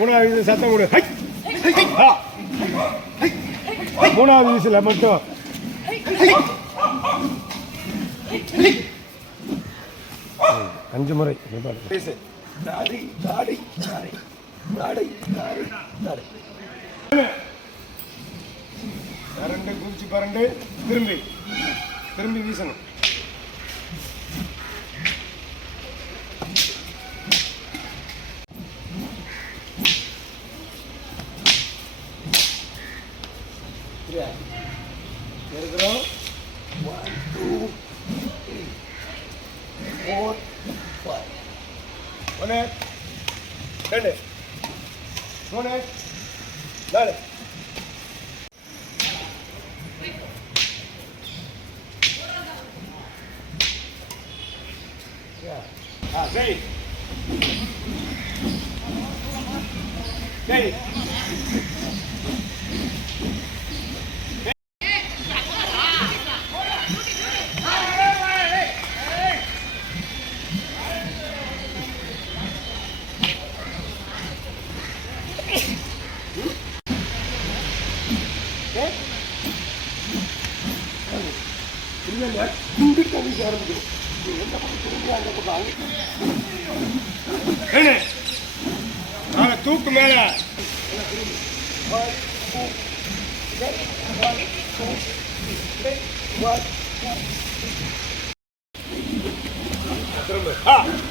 மூணாவது சத்தம் கொடு. மூணாவது வீசில் மட்டும் அஞ்சு முறை பரண்டு குதிச்சு பரண்டு திரும்பி திரும்பி வீசணும். இருக்கிறோம் 1 2 3 4 5 ஒன்று ரெண்டு மூணு நாலு. சரி சரி தூக்கு மேல திரும்ப